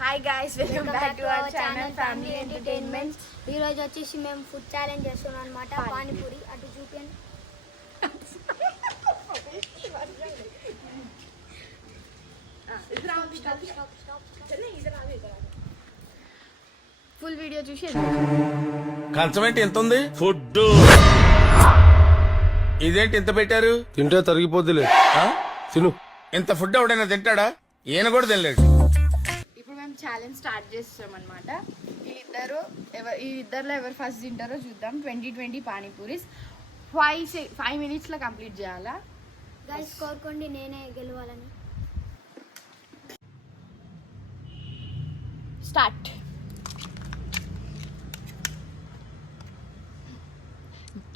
Hi guys, welcome back to our channel family entertainment. ఈ రోజు వచ్చేసి మేము ఫుడ్ ఛాలెంజ్ చేస్తున్నాం అన్నమాట. పానీపూరి అటు చూపియండి. ఫుల్ వీడియో చూసి కంచం ఏంటి ఎంత ఉంది? ఫుడ్ ఇదేంటి ఇంత పెట్టారు? తింటే తరిగిపోద్దిలే. తిను. ఇంత ఫుడ్ ఎవడైనా తింటాడా? ఈయన కూడా తినలేడు. ఇప్పుడు మేము ఛాలెంజ్ స్టార్ట్ చేస్తాం అనమాట. వీళ్ళిద్దరిలో ఎవరు ఫస్ట్ తింటారో చూద్దాం. 20 పానీపూరీస్ 5 minutes లో కంప్లీట్ చేయాలా? గైస్ కోరుకోండి నేనే గెలవాలని. स्टार्ट.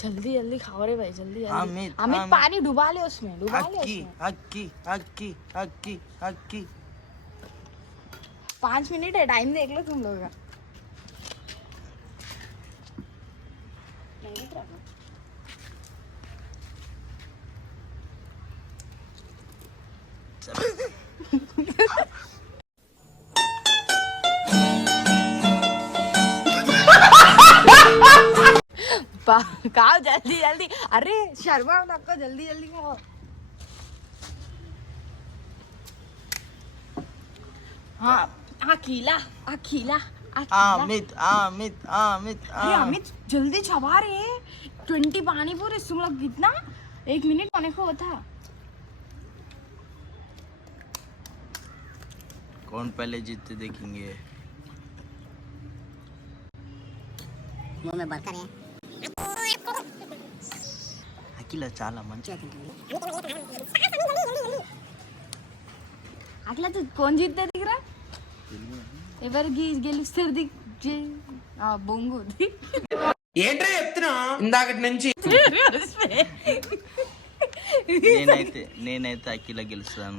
जल्दी जल्दी खाओ रे भाई, जल्दी जल्दी. अमित पानी डुबा ले उसमें, डुबा ले उसमें. हक्की 5 मिनट है, टाइम देख लो तुम लोग का. खाओ जल्दी जल्दी. अरे शर्मा आपको, जल्दी जल्दी खाओ. हाँ अकेला अकेला अमित अमित अमित अरे अमित जल्दी छपा रहे. 20 पानीपुरी तुम लोग कितना 1 मिनट होने को होता. कौन पहले जीतते देखेंगे. मुंह में बरकर है. అఖిల చాలా మంచి. అట్లా కోన్ జీతే దిగరా, ఎవరు గెలుస్తారు బొంగు ఏంటో చెప్తున్నా ఇందాకటి నుంచి. నేనైతే అఖిల గెలుస్తాను.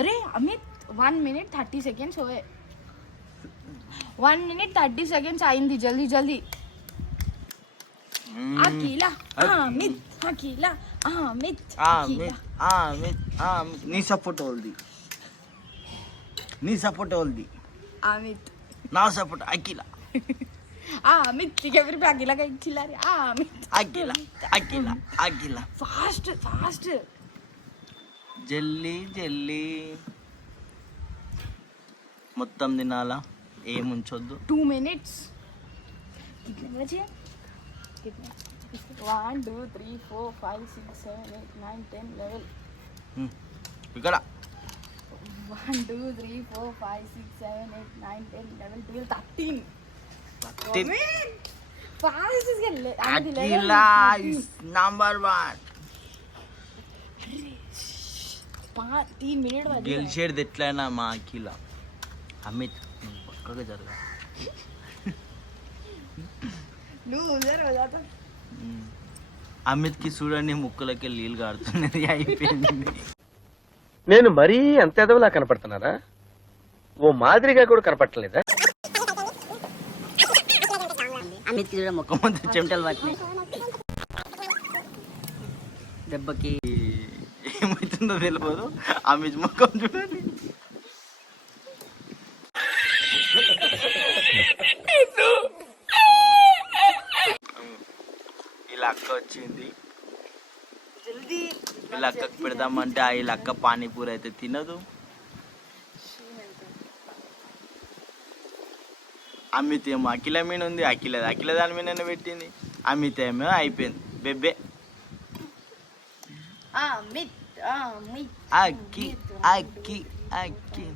అరే అమిత్ 1 minute 30 seconds होए. 1 minute 30 seconds అయింది. జల్దీ జల్దీ. అఖిల అమిత్ అఖిల అమిత్ అమిత్ అమిత్ అమిత్ నీ సపోర్ట్ ఓల్ది. अमित నా సపోర్ట్ అఖిల. अमित ఎవరి पे अकेला का चिल्ला रहे. अमित అఖిల అఖిల అఖిల फास्ट फास्ट జల్లి జల్లి మొత్తం తినాలా, ఏముంచొద్దు. 2 minutes. कितने बजे? कितने? 1 2 3 4 5 6 7 8 9 10 11. ఇక్కడ 1 2 3 4 5 6 7 8 9 10 11 12 13. Fast is get Akhila is number 1. 3 minute बजे గెలిచేది ఎట్లయినా మా అఖిల. అమిత్ పక్కగా జరగా. నువ్వు ఉదర్ हो जाता. అమిత్ కి చూడండి ముక్కులకి నీళ్ళు కారుతున్నది. అయిపోయింది. నేను మరీ అంత ఎదవలా కనపడుతున్నారా? ఓ మాదిరిగా కూడా కనపడలేదా? అమిత్ కి చూడ ముఖం అంతా చెమటలు పట్టినాయి. దెబ్బకి ఏమవుతుందో తెలియదు. అమిత్ ముఖం చూడండి. ఇలా అక్క వచ్చింది. जल्दी వీళ్ళ అక్కకి పెడదామంటే ఆ వీళ్ళ అక్క పానీపూరి అయితే తినదు. అమిత్ ఏమో అఖిల మీద ఉంది, అఖిల దాని మీద పెట్టింది. అమిత్ ఏమో అయిపోయింది బెబ్బే. अमित अमित అక్కి అక్కి అక్కి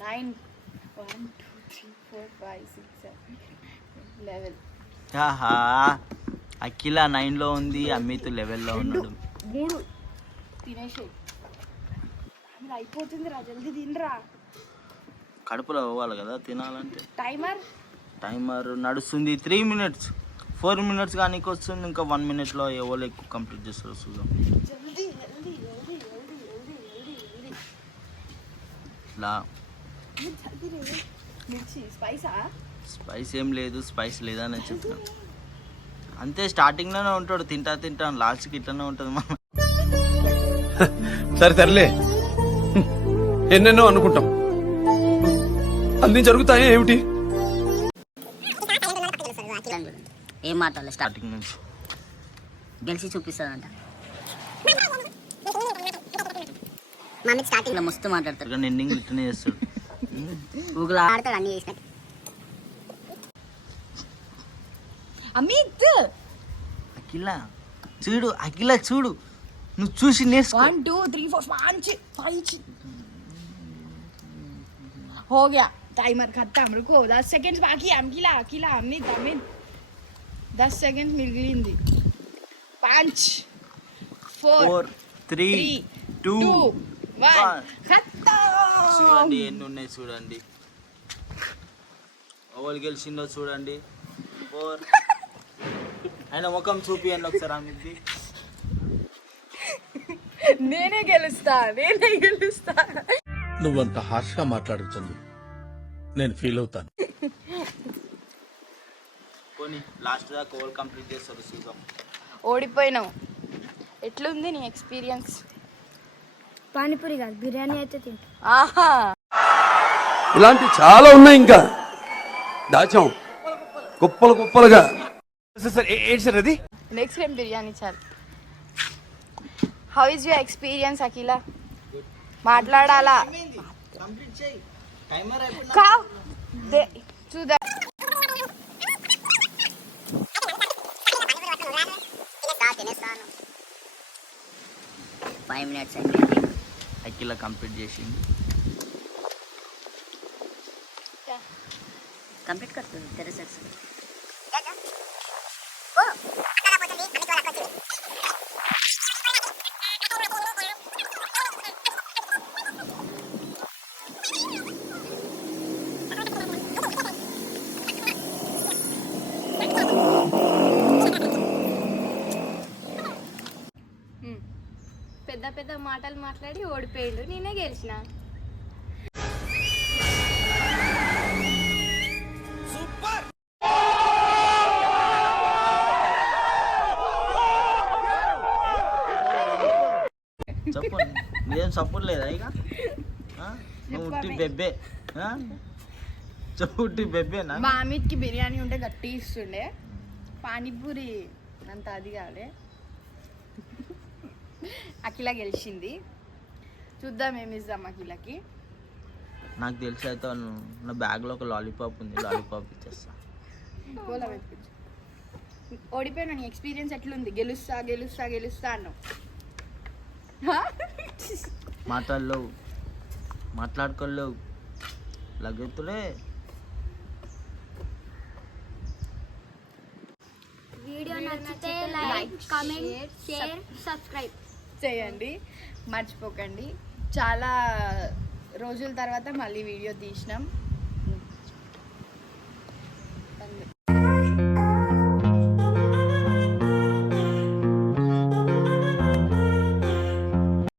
9 1 2 3 4 5 6 7 11. ఆహా, అఖిల 9లో ఉంది, అమిత్ 11లో ఉన్నాడు. 3 తినేసి అయిపోతుంది రా, జల్దీ తినరా. కడుపులో పోవాలి కదా తినాలంటే. టైమర్ నడుస్తుంది. 3 minutes 4 minutes కానీ వస్తుంది. ఇంకా 1 minute ఎవరు ఎక్కువ కంప్లీట్ చేస్తారు చూద్దాం. జల్దీ జల్దీ జల్దీ జల్దీ జల్దీ జల్దీ జల్దీ ఇట్లా జల్దీ రే. మిర్చి స్పైస్ ఏం లేదు, స్పైస్ లేదని చెప్తాను అంతే. స్టార్టింగ్లోనే ఉంటాడు తింటాను, లాస్ట్కి ఇట్లానే ఉంటుంది. సరే తరలే, ఎన్నెన్నో అనుకుంటాం, అన్ని జరుగుతాయి ఏమిటి? ఏం మాట్లాడాలి? స్టార్టింగ్ నుంచి గెలిచి చూపిస్తాడంట. మమ్మీ స్టార్టింగ్ లో మస్తు మాట్లాడతాడు, కానీ ఎండింగ్ ఇట్లనే చేస్తాడు. గూగుల్ ఆడతాడు అన్ని చేసినట్టు. అమిత్ అఖిల చూడు, నువ్వు చూసి నేర్చుకో. 1 2 3 4 5 हो गया, टाइमर खत्म. रुको 10 सेकंड्स बाकी है. अखिला अमित 10 सेकंड्स मिगिलिंది. 5 4 3 2 1 खत्म. చూడండి ఎన్ని ఉన్నాయి చూడండి, ఎవరు గెలిచిందో చూడండి. 4 ఆయన ముఖం చూపియండి ఒకసారి అమిత్ది. నేనే గెలుస్తా. నువ్వంత హార్ష్ గా మాట్లాడుతుంది, నేను ఫీల్ అవుతాను. పోనీ లాస్ట్ దాకా ఓవర్ కంప్లీట్ చేస్తారు చూద్దాం. ఓడిపోయినావు. ఎట్లుంది నీ ఎక్స్పీరియన్స్? పానీపూరి కాదు, బిర్యానీ అయితే తింటా. ఆహా, ఇలాంటి చాలా ఉన్నాయి, ఇంకా దాచాం కుప్పలు కుప్పలుగా. ఏంటి సార్ అది? నెక్స్ట్ టైం బిర్యానీ చాలు. హౌ ఇస్ యువర్ ఎక్స్పీరియన్స్ అఖిల? మాట్లాడాలా? కంప్లీట్ చేయి, టైమర్ అయిపోయింది. కావ్ చూదా. 5 minutes అయింది. అఖిల కంప్లీట్ చేసింది. కంప్లీట్ करते तेरे से పెద్ద మాటలు మాట్లాడి ఓడిపోయిండు, నేనే గెలిచిన. చెప్పండి, మీరేం సపోర్ట్ లేదా ఇక? నువ్వు ఉట్టి బెబ్బే, ఉట్టి బెబ్బేనా? మా అమిత్కి బిర్యానీ ఉంటే గట్టి ఇస్తుండే, పానీపూరి అంత అది కాదే. అఖిల గెలిచింది. చూద్దాం ఏమి ఇద్దాం అఖిలకి. నాకు తెలిసి అయితే నా బ్యాగ్లో ఒక లాలీపాప్ ఉంది, లాలీపాప్ ఇచ్చేస్తా. ఓడిపోయినా నీ ఎక్స్పీరియన్స్ ఎట్లుంది? గెలుస్తా అన్నావు. మాట్లాడుకోలేవు లగెత్తులే. వీడియో నచ్చితే లైక్, కామెంట్, షేర్, సబ్స్క్రైబ్ చేయండి, మర్చిపోకండి. చాలా రోజుల తర్వాత మళ్ళీ వీడియో తీసినాం.